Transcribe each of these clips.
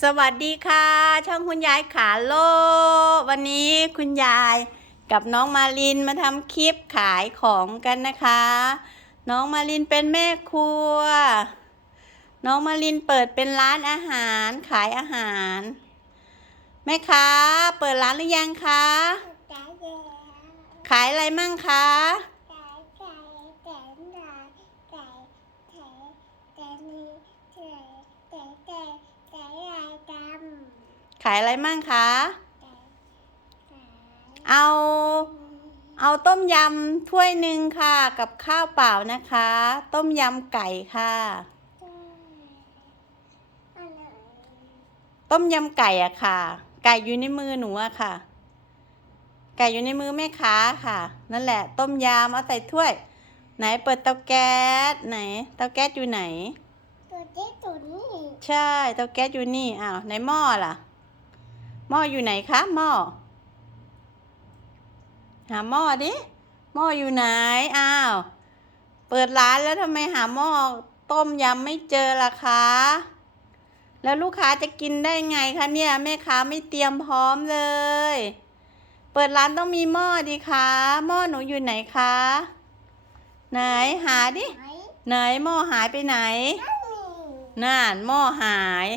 สวัสดีค่ะ ช่องคุณยายขาโล วันนี้คุณยายกับน้องมาลินมาทำคลิปขายของกันนะคะ น้องมาลินเป็นแม่ครัว น้องมาลินเปิดเป็นร้านอาหารขายอาหารแม่ค้าเปิดร้านหรือยังคะขายอะไรมั่งคะไก่ ไก่ไก่หนาไก่ไก่ไก่มีไก่ไก่ไก่ไก่ลายดำขายอะไรมั่งคะไก่ไก่เอา เอาต้มยำถ้วยหนึ่งค่ะ กับข้าวเปล่านะคะ ต้มยำไก่ค่ะอะไรต้มยำไก่อะค่ะ ไก่อยู่ในมือหนูอะค่ะ ไก่อยู่ในมือแม่ค้าค่ะ นั่นแหละ ต้มยำเอาใส่ถ้วย ไหนเปิดเตาแก๊สไหน เตาแก๊สอยู่ไหน ตัวเจ๊ตัวนี้ ใช่เตาแก๊สอยู่นี่อ้าวในหม้อล่ะ หม้ออยู่ไหนคะหม้อหาหม้อดิหม้ออยู่ไหนอ้าวเปิดร้านแล้วทำไมหาหม้อต้มยำไม่เจอล่ะคะแล้วลูกค้าจะกินได้ไงคะเนี่ยแม่ค้าไม่เตรียมพร้อมเลย เปิดร้านต้องมีหม้อดีคะหม้อหนูอยู่ไหนคะ ไหนหาดิ ไหนไหนหม้อหายไปไหน น่านหม้อหาย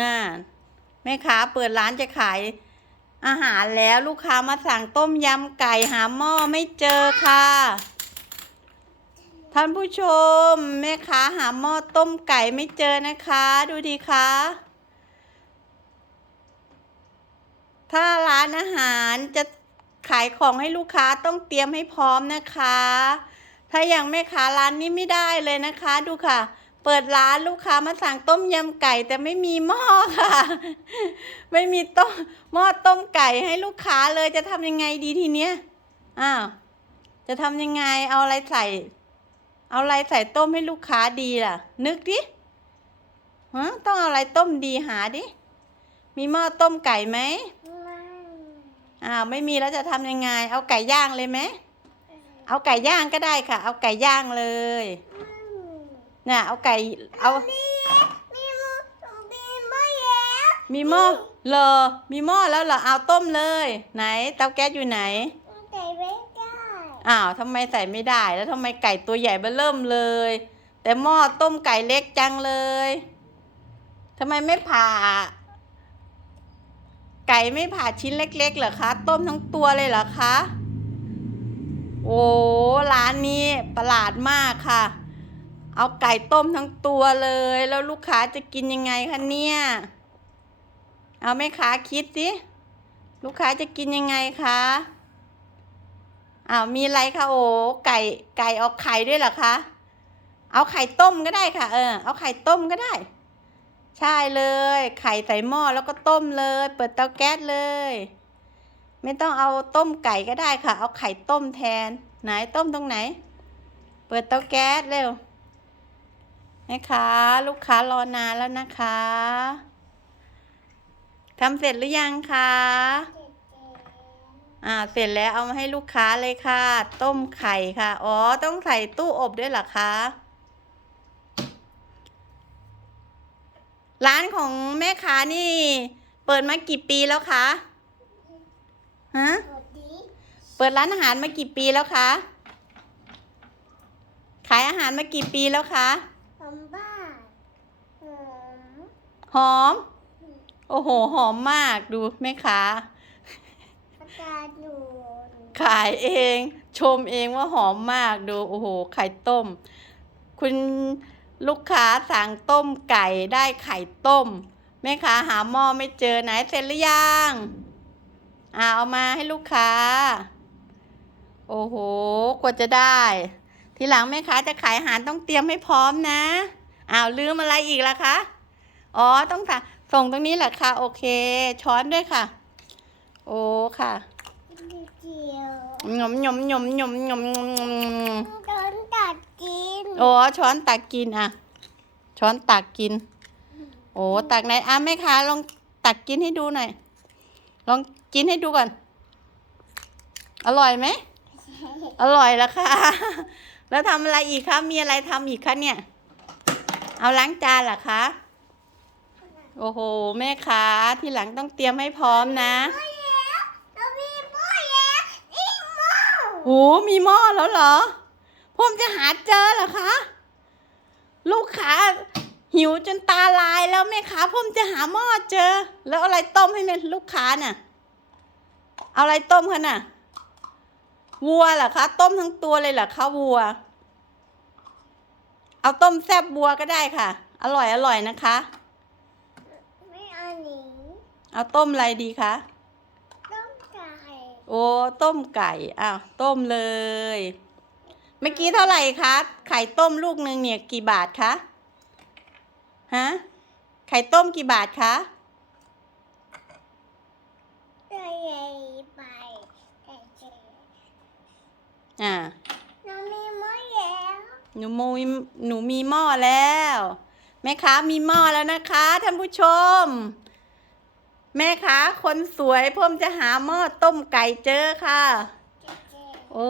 น่านแม่ค้าเปิดร้านจะขายอาหารแล้วลูกค้ามาสั่งต้มยำไก่หาหม้อไม่เจอค่ะ ท่านผู้ชม แม่ค้าหาหม้อต้มไก่ไม่เจอนะคะ ดูดีคะถ้าร้านอาหารจะขายของให้ลูกค้าต้องเตรียมให้พร้อมนะคะ ถ้าอย่างแม่ค้าร้านนี้ไม่ได้เลยนะคะ ดูค่ะ เปิดร้านลูกค้ามาสั่งต้มยำไก่แต่ไม่มีหม้อค่ะ ไม่มีต้มหม้อต้มไก่ให้ลูกค้าเลยจะทำยังไงดีทีเนี้ยอ้าวจะทำยังไงเอาอะไรใส่ เอาอะไรใส่ต้มให้ลูกค้าดีล่ะ นึกดิฮะต้องเอาอะไรต้มดีหาดิมีหม้อต้มไก่ไหมไม่อ้าวไม่มีแล้วจะทำยังไง เอาไก่ย่างเลยไหมเอาไก่ย่างก็ได้ค่ะ เอาไก่ย่างเลย น่ะเอาไก่เอามีมีมือมีมือแล้วมีหม้อเหรอมีหม้อแล้วเหรอเอาต้มเลย ไหนเตาแก๊สอยู่ไหนใส่ไม่ได้อ้าวทำไมใส่ไม่ได้แล้วทำไมไก่ตัวใหญ่เบ้อเริ่มเลย แต่หม้อต้มไก่เล็กจังเลยทำไมไม่ผ่า ไก่ไม่ผ่าชิ้นเล็ก ๆเหรอคะ ต้มทั้งตัวเลยเหรอคะ โอ้ร้านนี้ประหลาดมากค่ะ เอาไก่ต้มทั้งตัวเลย แล้วลูกค้าจะกินยังไงคะเนี่ย เอาแม่ค้าคิดสิลูกค้าจะกินยังไงคะอ้าวมีอะไรคะโอ้ไก่ไก่ออกไข่ด้วยเหรอคะเอาไข่ต้มก็ได้ค่ะ เออ เอาไข่ต้มก็ได้ ใช่เลย ไข่ใส่หม้อแล้วก็ต้มเลย เปิดเตาแก๊สเลย ไม่ต้องเอาต้มไก่ก็ได้ค่ะ เอาไข่ต้มแทน ไหนต้มตรงไหน เปิดเตาแก๊สเร็ว แม่ค้าลูกค้ารอนานแล้วนะคะทำเสร็จหรือยังคะอ่าเสร็จแล้วเอามาให้ลูกค้าเลยค่ะ ต้มไข่ค่ะ อ๋อ ต้องใส่ตู้อบด้วยเหรอคะ ร้านของแม่ค้านี่ เปิดมากี่ปีแล้วคะฮะสวัสดีเปิดร้านอาหารมากี่ปีแล้วคะ ขายอาหารมากี่ปีแล้วคะ ผมบ้าหอมหอม โอ้โห หอมมากดูแม่ค้าอาจารย์หนูขายเอง ชมเองว่าหอมมากดูโอ้โหไข่ต้ม คุณลูกค้าสั่งต้มไก่ได้ไข่ต้มแม่ค้าหาหม้อไม่เจอไหนเสร็จหรือยังอ่าเอามาให้ลูกค้า โอ้โห กว่าจะได้ ทีหลังแม่ค้าจะขายอาหารต้องเตรียมให้พร้อมนะ อ้าวลืมอะไรอีกล่ะคะ อ๋อต้องส่งตรงนี้แหละค่ะ โอเค ช้อนด้วยค่ะ โอ้ค่ะหยมหยมหยมหยมหยมช้อนตักกิน โอ้ช้อนตักกินอะ ช้อนตักกิน โอ้ตักไหนอะแม่ค้าลองตักกินให้ดูหน่อย ลองกินให้ดูก่อน อร่อยไหม อร่อยละค่ะ แล้วทำอะไรอีกคะ มีอะไรทำอีกคะเนี่ย เอาล้างจานเหรอคะ โอ้โห แม่ค้าที่หลังต้องเตรียมให้พร้อมนะพ่อแล้วเรามีพ่อแล้วอีโม่โอ้มีหม้อแล้วเหรอ ผมจะหาเจอเหรอคะ ลูกค้าหิวจนตาลายแล้วแม่ค้าผมจะหาหม้อเจอ แล้วเอาอะไรต้มให้แม่ลูกค้าน่ะ เอาอะไรต้มคะน่ะ วัวเหรอคะ ต้มทั้งตัวเลยเหรอคะวัว เอาต้มแซบบัวก็ได้ค่ะ อร่อยอร่อยนะคะ ไม่เอาหนีเอาต้มอะไรดีคะต้องไก่โอ้ต้มไก่อ้าวต้มเลย เมื่อกี้เท่าไหร่คะไข่ต้มลูกหนึ่งเนี่ยกี่บาทคะฮะไข่ต้มกี่บาทคะไก่ใหญ่ไปไก่เจ๋ อ่าเรามีหม้อแล้วหนูมีหนูมีหม้อแล้วแม่ค้ามีหม้อแล้วนะคะท่านผู้ชม แม่ค้าคนสวยผมจะหาหม้อต้มไก่เจอค่ะเจ๋เจ๋โอ้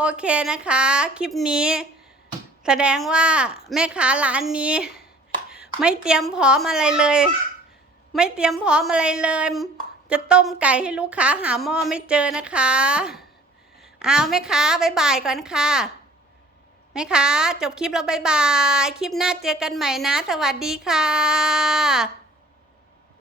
โอเคนะคะ คลิปนี้ แสดงว่าแม่ค้าร้านนี้ ไม่เตรียมพร้อมอะไรเลย ไม่เตรียมพร้อมอะไรเลย จะต้มไก่ให้ลูกค้าหาหม้อไม่เจอนะคะ เอาแม่ค้าบายบายก่อนค่ะแม่ค้าจบคลิปเราบายบาย คลิปหน้าเจอกันใหม่นะ สวัสดีค่ะ